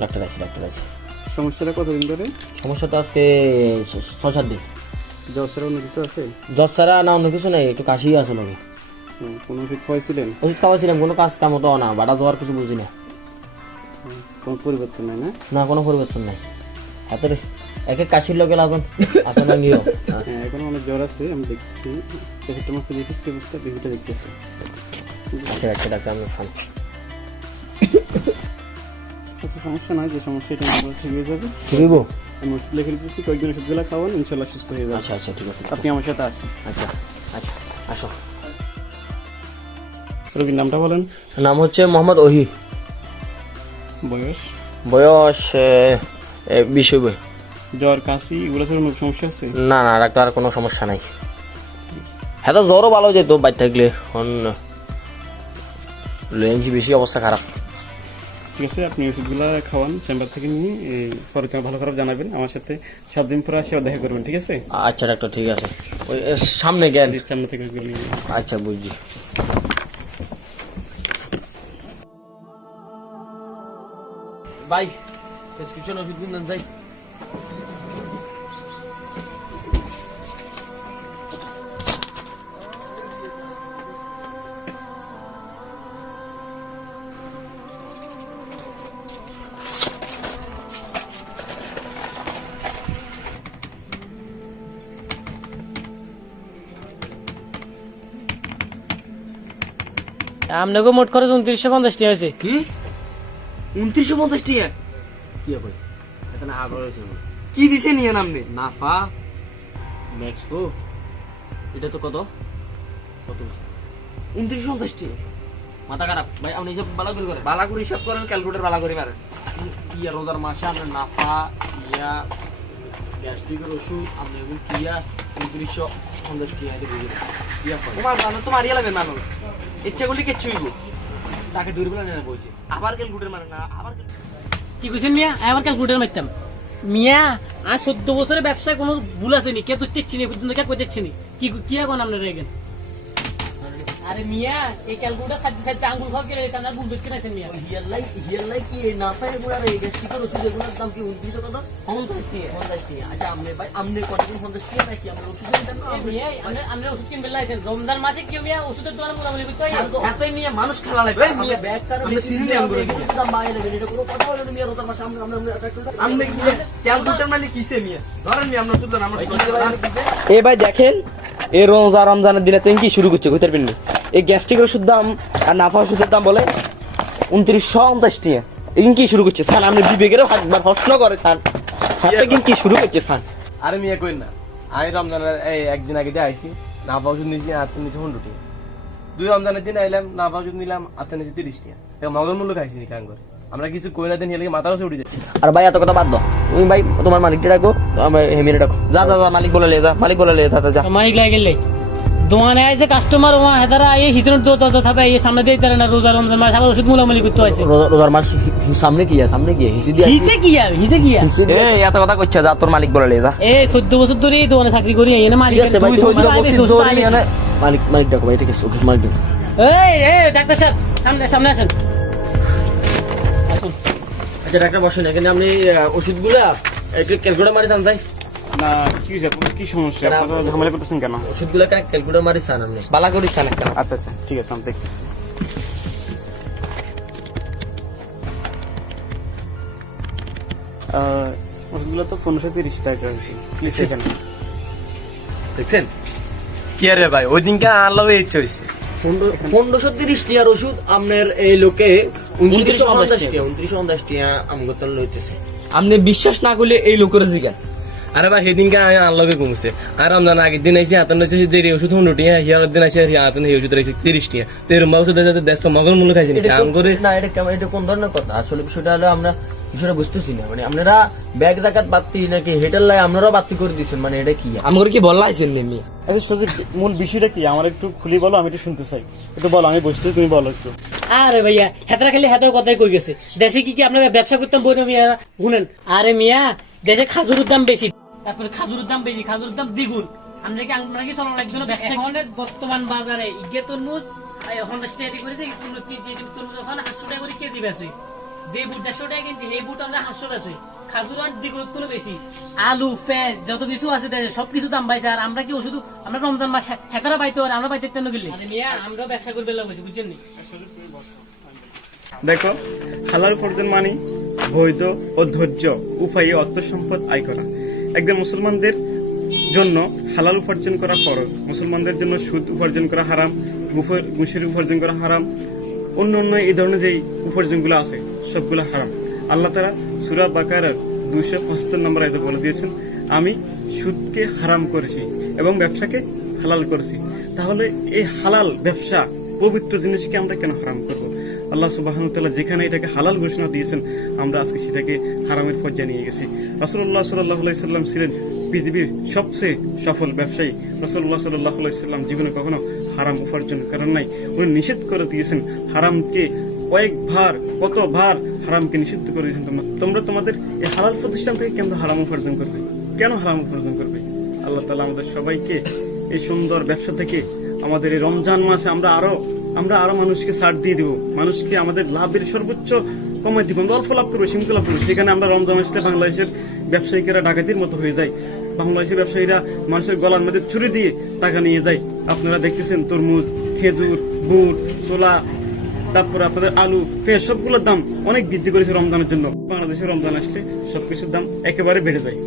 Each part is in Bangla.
ডাক্তার আছে ডাক্তার আছে। সমস্যাটা কতদিন ধরে? সমস্যা তো আজকে ছ- সাত দিন। জ্বর ছাড়া অন্য কিছু আছে? জ্বর ছাড়া না অন্য কিছু নেই একটু কাশি আছে লোকে কোনো ওষুধ খাওয়াইছিলেন? ওষুধ খাওয়াছিলাম কোনো কাজ কাম তো না বাড়া দেওয়ার কিছু বুঝি না। কোনো পরিবর্তন নাই না? না কোনো পরিবর্তন নাই। এত এক এক কাশির লোকে লাগুন নাম ইয়ে হ্যাঁ এখন অনেক জ্বর আছে আমি দেখতেছি। চোখেরটা মাত্র দেখি কি অবস্থা বিহুটা দেখতেছি। আচ্ছা আচ্ছা ডাক্তার আমি সমস্যা নাই যে সমস্যা এটা আমার ঠিক হয়ে যাবে। ঠিক হইব আমি ওষুধ লিখে দিতেছি কয়েকদিন ওষুধগুলো খাওয়ান ইনশাল্লাহ সুস্থ হয়ে যাবে। আচ্ছা আচ্ছা ঠিক আছে। আপনি আমার সাথে আসেন। আচ্ছা আচ্ছা আসো। রোগীর নামটা বলেন। নাম হচ্ছে মোহাম্মদ ওহি। বয়স? বয়স বিশ হইবে জ্বর কাশি এগুলো সব সমস্যা আছে? না না ডাক্তার কোনো সমস্যা নাই। হ্যাঁ তো জ্বরও ভালো যেত বাইর থাকলে। এখন লেন্সি বেশি অবস্থা খারাপ। ঠিক আছে আপনি ওষুধগুলো খাওয়ান চেম্বার থেকে নিয়ে পরে তোমার ভালো খারাপ জানাবেন আমার সাথে সাত দিন পরে আসে দেখা করবেন ঠিক আছে? আচ্ছা ডাক্তার ঠিক আছে। ওই সামনে গেল। সামনে থেকে। আচ্ছা বুঝছি। ভাই প্রেসক্রিপশন ওষুধ কিনবেন যাই। আপনাকে মোট খরচ উনত্রিশশো পঞ্চাশ টাকা হয়েছে। কি? উনত্রিশশো পঞ্চাশ টাকা? কি হবে? এখানে আগ্রহ হয়েছে কি দিছে নিয়ে নামনে নাফা ম্যাক্সো এটা তো কত? কত? উনত্রিশশো পঞ্চাশ টাকা। মাথা খারাপ। ভাই আপনি হিসাব ভালো করে করেন। বালা করে হিসাব করেন ক্যালকুলেটর বালা করে মারেন। ইয়া রোজার মাসে আপনার নাফা ইয়া গ্যাস্ট্রিকের ওষুধ আপনি এখন কিয়া পঞ্চাশ দিয়ে ইয়া তোমার মানুষ তো মারিয়া লাগবে মানুষ ইচ্ছা করলে কিচ্ছু হইব। তাকে দুর্বল নেন বলছে। আবার ক্যালকুলেটর মারে না আবার কি কইছেন মিয়া? আবার ক্যালকুলেটার মারতাম। মিয়া আর চোদ্দ বছরের ব্যবসায় কোনো ভুল আছে নি? কে তো দেখছি নি পর্যন্ত কে কইতেছি নি কি কি এখন আপনার রেগেন আরে মিয়া এই ক্যালকুলেটার সাথে সাথে আঙ্গুল খাওয়া গেলে কানা ভুল দেখতে মিয়া? হিয়ালাই হিয়ালাই কি এই নাফা এগুলার এই গ্যাস্ট্রিকের ওষুধ এগুলোর দাম কি উনত্রিশশো কত? পঞ্চাশ টাকা পঞ্চাশ টাকা আচ্ছা আপনি ভাই আপনি কতদিন পঞ্চাশ টাকা নাকি? আমরা ওষুধের দাম এ মিয়া আমরা আমরা ওষুধ কিনবে লাইছেন রমজান মাসে কি মিয়া ওষুধের দোকানে হয়? নিয়ে মানুষ খেলা লাগবে। মিয়া ব্যাগ কার আমরা সিরিয়াল আমরা দাম বাইরে লাগবে এটা কোনো কথা হলো মিয়া রোজার মাসে আমরা আমরা আমরা কি ক্যালকুলেটর মানে কিসে মিয়া? ধরেন মিয়া আমরা শুধু আমরা এ ভাই দেখেন এই রমজানের দিনে তেন কি শুরু করছে? কইতে পারবেন এই গ্যাস্ট্রিকের ওষুধ দাম আর নাফা ওষুধের দাম বলে উনত্রিশশো উনত্রিশ। টাকা এদিন কি শুরু করছে? স্যার আপনি বিবেকেরও একবার প্রশ্ন করে স্যার। হাতে কিন্তু কি শুরু করছে স্যার? আরে মিয়া কই না। আমি রমজানের এই একদিন আগে দিয়ে আইছি। না পাওয়া ওষুধ নিয়েছি হাতে নিচে পনেরো টাকা দুই রমজানের দিন আইলাম না পাওয়া ওষুধ নিলাম হাতে নিচে তিরিশ টাকা তো মগর মূল্য খাইছি নি কান করে আমরা কিছু কই না দিন হেলে মাথার উঠে যাচ্ছি। আর ভাই এত কথা বাদ দাও। তুমি ভাই তোমার মালিককে ডাকো আমার হেমিনে ডাকো। যা যা যা মালিক বলে লে যা মালিক বলে লে যা যা, মাইক লাগে গেলে দোকানে আইছে কাস্টমার ওমা হেদারা এই হিজনত দো তো থাকবে এই সামনে দিয়ে তারা না রোজা রমজান মাস আবার ওষুধ মুলামুলি করতে রোজা- রোজার মাস সামনে কি আছে? সামনে কি আছে? হিসি দিয়ে হিসে কি আর হিসে কি এই এত কথা কইছে যা তোর মালিক বলে যা। এই চোদ্দ বছর ধরে এই দোকানে চাকরি করি এনে মালিক ভাই তুমি যা বলছিস জোরে মালিক মালিক ডাকো ভাই আছে ওকে মালিক এই এই ডাক্তার সাহেব সামনে সামনে আসেন। আসুন। আচ্ছা ডাক্তার বসেন এখানে আপনি ওষুধগুলা একটু ক্যালকুলেটার মারি চান যাই না কি কি সমস্যা? আপনারা ঝামেলা করতেছেন কেন? ওষুধগুলা কেন ক্যালকুলেটার মারি চান আপনি বালা করি চান একটা। আচ্ছা আচ্ছা ঠিক আছে আমি দেখতেছি। ওষুধগুলো তো পনেরোশো তিরিশ টাকা লিখছে এখানে দেখছেন? কি আরে ভাই ওই দিনকে আনলাম এই ইচ্ছে হয়েছে পনেরোশো তিরিশ টিয়ার ওষুধ আপনার এই লোকে উনত্রিশশো পঞ্চাশ টিয়া উনত্রিশশো পঞ্চাশ টিয়া লইতেছে। আপনি বিশ্বাস না করলে এই লোকের জিগান আরে ভাই সেদিনকে আমি আনলগে কমছে আর রমজান আগের দিন আইসি হাতের নিচে যে ওষুধ হুন্ডু টিয়া হিয়ার দিন আইসি হাতের এই ওষুধ রয়েছে তিরিশ টিয়া। তো এরম ওষুধ যাতে দেশ তো মগর মূল্য খাইছে কাম কোন- করে না এটা কেমন এটা কোন ধরনের কথা? আসলে বিষয়টা হলো আমরা বিষয়টা বুঝতেছি না। মানে আপনারা ব্যাগ জাকাত বাড়তি নাকি হেটার লাই আপনারাও বাড়তি করে দিচ্ছেন মানে এটা কি? আমার কি বললা আইছেন নেমি আচ্ছা সজীব মূল বিষয়টা কি? আমার একটু খুলি বলো আমি একটু শুনতে চাই। একটু বলো আমি বসছি তুমি বলো একটু। আরে ভাইয়া হেতরা খালি হেতার কথাই কই গেছে। দেশে কি কি আপনারা ব্যবসা করতাম বই না মিয়া? শুনেন আরে মিয়া দেশে খাজুরের দাম বেশি। তারপরে খাজুরের দাম বেশি খাজুরের দাম দ্বিগুণ। আমরা কি আমরা কি চলানো লাগবে? না ব্যবসা বর্তমান বাজারে ইগে তরমুজ এখন করেছে তরমুজ তরমুজ এখন আটশো টাকা করে কেজি বেছে যে বুট দেড়শো টাকা কিনছি এই বুট আমরা সাতশো আছে খাজুর আর দ্বিগুণ কোনো বেশি। আলু পেঁয়াজ যত কিছু আছে সব কিছু দাম পাইছে। আর আমরা কি ওষুধ আমরা রমজান মাস হেতারা পাইতে আর আমরা পাইতে কেন গেলে। আমরা ব্যবসা করবে লাগবে বুঝছেন নি? দেখো হালাল উপার্জন মানে বৈধ ও ধৈর্য উপায়ে অর্থ সম্পদ আয় করা। একজন মুসলমানদের জন্য হালাল উপার্জন করা ফরজ। মুসলমানদের জন্য সুদ উপার্জন করা হারাম ঘুষের উপার্জন করা হারাম, অন্য অন্য এই ধরনের যে উপার্জনগুলো আছে, সবগুলো হারাম। আল্লাহ তারা সুরা বাকার দুইশো পঁচাত্তর নম্বর আয়তে বলে দিয়েছেন, আমি সুদকে হারাম করেছি এবং ব্যবসাকে হালাল করেছি। তাহলে এই হালাল ব্যবসা পবিত্র জিনিসকে আমরা কেন হারাম করব? আল্লাহ সুবাহ যেখানে এটাকে হালাল ঘোষণা দিয়েছেন, আমরা আজকে সেটাকে হারামের পর্যায়ে নিয়ে গেছি। রাসুল্লাহ সাল্লাহ সাল্লাম ছিলেন পৃথিবীর সবচেয়ে সফল ব্যবসায়ী। রাসুল্লাহ সাল্লাহ সাল্লাম জীবনে কখনো হারাম উপার্জন করেন নাই। উনি নিষেধ করে দিয়েছেন, হারামকে কয়েকবার, কতবার হারামকে নিষিদ্ধ করে দিয়েছেন তোমরা। তোমরা তোমাদের এই হালাল প্রতিষ্ঠান থেকে কেন হারাম উপার্জন করবে? কেন হারাম উপার্জন করবে? আল্লাহ তালা আমাদের সবাইকে এই সুন্দর ব্যবসা থেকে আমাদের এই রমজান মাসে আমরা আরও আমরা আরও মানুষকে ছাড় দিয়ে দিব। মানুষকে আমাদের লাভের সর্বোচ্চ কমাই দিব। অল্প লাভ করব, সীমিত লাভ করব। সেখানে আমরা রমজান মাসে বাংলাদেশের ব্যবসায়িকেরা ডাকাতির মতো হয়ে যায়। বাংলাদেশের ব্যবসায়ীরা মানুষের গলার মধ্যে ছুরি দিয়ে টাকা নিয়ে যায়। আপনারা দেখতেছেন তরমুজ, খেজুর বুট ছোলা, তারপরে আপনাদের আলু, পেঁয়াজ, সবগুলোর দাম অনেক বৃদ্ধি করেছে রমজানের জন্য। বাংলাদেশের রমজান আসলে সবকিছুর দাম একেবারে বেড়ে যায়।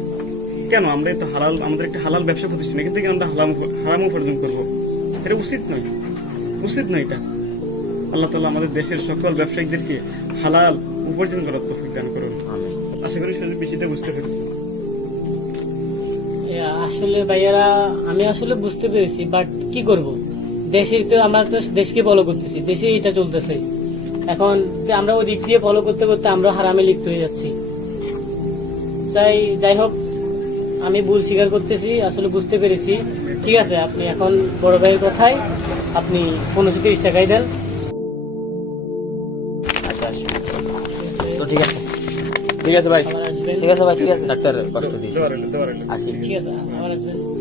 কেন? আমরা তো হালাল, আমাদের একটা হালাল ব্যবসা প্রতিষ্ঠান, এখান থেকে আমরা হালাম হারাম উপার্জন করব। এটা উচিত নয়। উচিত নয় এটা। আল্লাহ তালা আমাদের দেশের সকল ব্যবসায়িকদেরকে হালাল উপার্জন করার তৌফিক দান করুন। আশা করি সেটা বেশিটা বুঝতে পেরেছি। আসলে ভাইয়ারা আমি আসলে বুঝতে পেরেছি বাট কি করব? দেশে তো আমরা তো দেশকে ফলো করতেছি দেশে এটা চলতেছে। এখন আমরা ওই দিক দিয়ে ফলো করতে করতে আমরা হারামে লিপ্ত হয়ে যাচ্ছি। তাই যাই হোক আমি ভুল স্বীকার করতেছি আসলে বুঝতে পেরেছি। ঠিক আছে আপনি এখন বড় ভাইয়ের কথায় আপনি পনেরোশো তিরিশ টাকাই দেন। তো ঠিক আছে। ঠিক আছে ভাই। ঠিক আছে ভাই ঠিক আছে। ডাক্তার কষ্ট দিয়েছি। আসি। ঠিক আছে। আমার আসবেন।